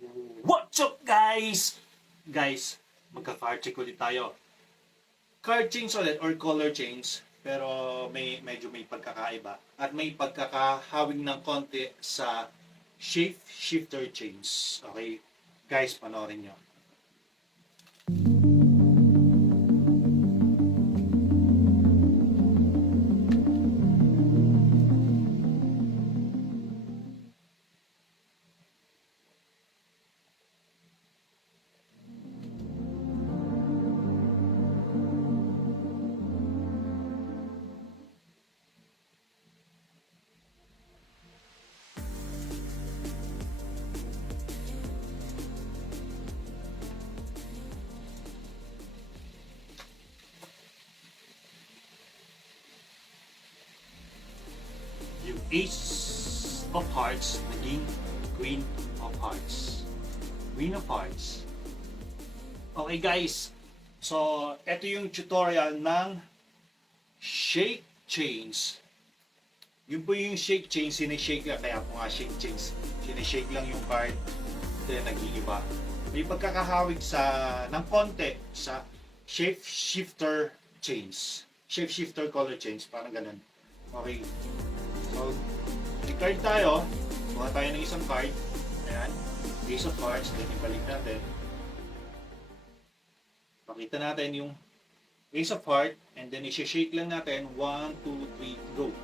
What's up guys? Guys, magka-card check ulit tayo. Card change ulit or color change, pero medyo may pagkakaiba at may pagkakahawig ng konti sa shape shifter change. Okay? Guys, panoorin nyo. Yung Ace of Hearts naging Queen of Hearts. Queen of Hearts. Okay guys, so ito yung tutorial ng shake change. Yun po yung shake change, sinishake lang, kaya po nga shake change. Sinishake lang yung card, then nag-iiba. May pagkakahawig ng konti sa shape shifter change. Shape shifter color change, parang ganun. Okay. So, i-card tayo. Buha tayo ng isang card. Ayan. Ace of Hearts. Then, ibalik natin. Pakita natin yung Ace of Hearts. And then, i-shake lang natin. 1, 2, 3, go.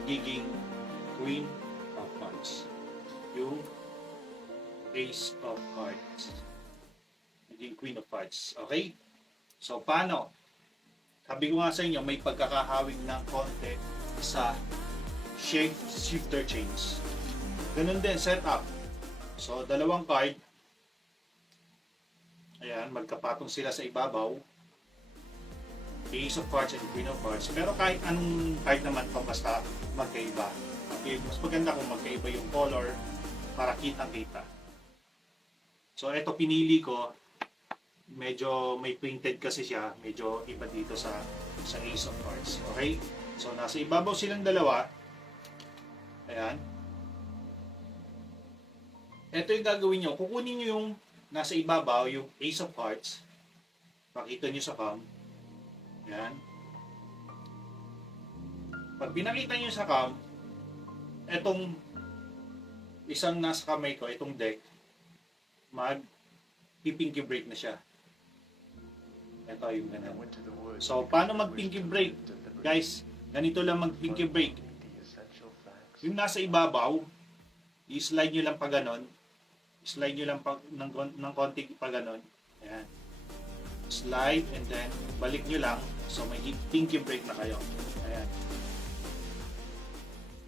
Nagiging Queen of Hearts. Yung Ace of Hearts. Naging Queen of Hearts. Okay? So, paano? Sabi ko nga sa inyo, may pagkakahawig ng konti sa shape shifter change. Ganun din setup. So dalawang card. Ayan, magkapatong sila sa ibabaw. Ace of Hearts and Queen of Hearts. Pero kahit anong card naman pa basta magkaiba. Okay, mas maganda kung magkaiba yung color para kitang-kita. So ito pinili ko. Medyo may printed kasi siya. Medyo iba dito sa Ace of Hearts. Okay? So nasa ibabaw silang dalawa. Ayan. Ito yung gagawin nyo. Kukunin nyo yung nasa ibabaw, yung Ace of Hearts. Pakita nyo sa cam. Ayan. Pag pinakita nyo sa cam, etong isang nasa kamay ko, itong deck, mag-pinky break na siya. Ito yung ganun. So, paano mag-pinky break? Guys, ganito lang mag-pinky break. Yung nasa ibabaw, i-slide nyo lang pa ganon. Slide nyo lang pa, ng konti pa ganon. Ayan. Slide and then balik nyo lang. So may pinky break na kayo. Ayan.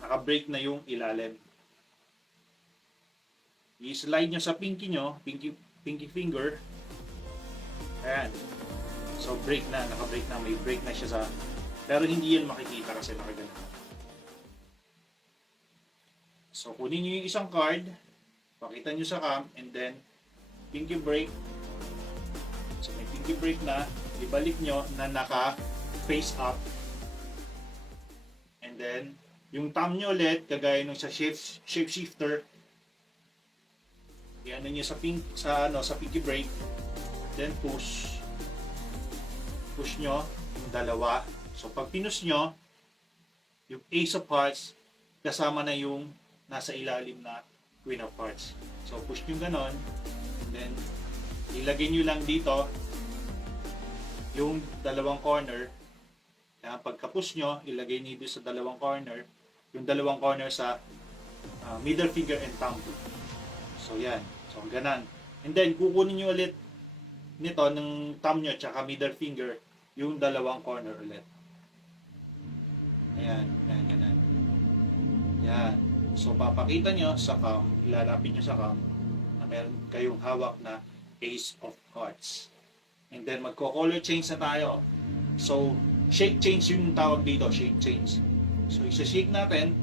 Naka-break na yung ilalim. I-slide nyo sa pinky nyo, pinky finger. Ayan. So break na, naka-break na. May break na siya sa... Pero hindi yan makikita kasi nakagana. So, kunin nyo yung isang card, pakita nyo sa cam, and then, pinky break. So, may pinky break na, ibalik nyo na naka-face up. And then, yung thumb nyo ulit, kagaya nung sa shape shifter, i-ano nyo sa pinky break, then push. Push nyo yung dalawa. So, pag pinus nyo, yung Ace of Hearts, kasama na yung nasa ilalim na Queen of Hearts. So, push nyo ganon. And then, ilagay nyo lang dito yung dalawang corner. Kaya pagka-push nyo, ilagay nyo dito sa dalawang corner. Yung dalawang corner sa middle finger and thumb. So, yan. So, ganon. And then, kukunin nyo ulit nito ng thumb nyo tsaka middle finger yung dalawang corner ulit. Ayan. Ayan, ganon. Yan. So, papakita nyo sa cam, ilalapit nyo sa cam na meron kayong hawak na Ace of Hearts. And then, magko-color change na tayo. So, shake change yung tawag dito, shake change. So, isa-shake natin.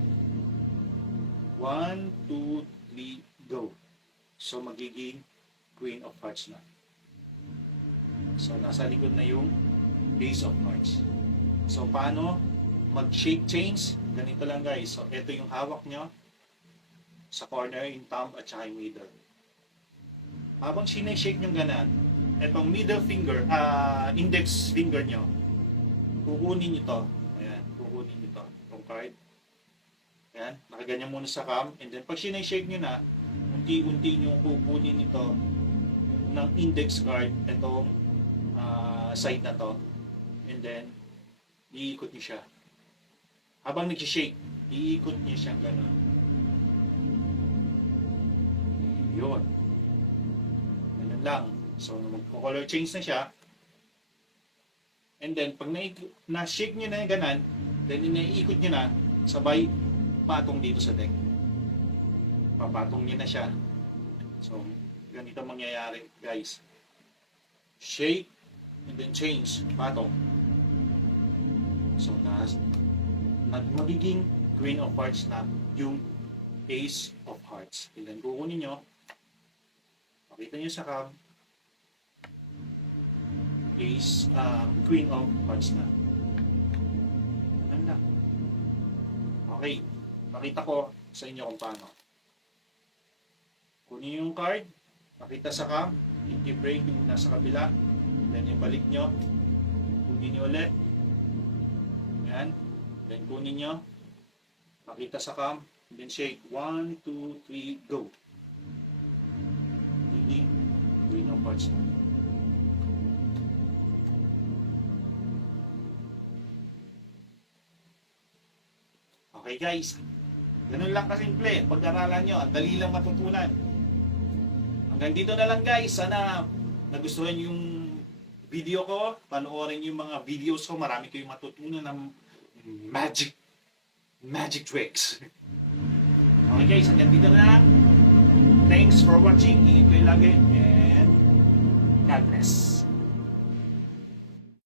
1, 2, 3, go. So, magiging Queen of Hearts na. So, nasa likod na yung Ace of Hearts. So, paano mag-shake change? Ganito lang guys. So, ito yung hawak nyo sa corner, yung thumb at saka yung middle. Habang sinashake nyo ganan, etong middle finger, index finger nyo, kukunin nyo to. Ayan, kukunin nyo to. Itong card. Ayan, nakaganyan muna sa cam. And then, pag sinashake nyo na, unti-unti nyo kukunin ito ng index card, itong side na to. And then, iikot nyo siya. Habang nag-shake, iikot nyo siya gano'n. Yun. Ganun lang. So, magpo-color change na siya. And then, pag na-shake nyo na yung ganan, then naiikot nyo na, sabay patong dito sa deck. Papatong nyo na siya. So, ganito mangyayari, guys. Shake, and then change, patong. So, magiging Queen of Hearts na yung Ace of Hearts. And then, kukunin nyo, pakita nyo sa cam, Ace, Queen of Hearts na. Ganun lang. Okay, pakita ko sa inyo kung paano. Kunin yung card, pakita sa cam, i-break yung nasa kabila, then ibalik nyo, kunin nyo ulit, yan, then kunin nyo, pakita sa cam, then shake, 1, 2, 3, go. Hindi, Queen of Hearts na. Okay guys, ganun lang kasimple, pag-aralan nyo, ang dali lang matutunan. Hanggang dito na lang guys, sana nagustuhan yung video ko, panoorin yung mga videos ko, marami kayong matutunan ng magic tricks. Okay guys, hanggang dito na lang. Thanks for watching, ingat kayo lagi, and God bless.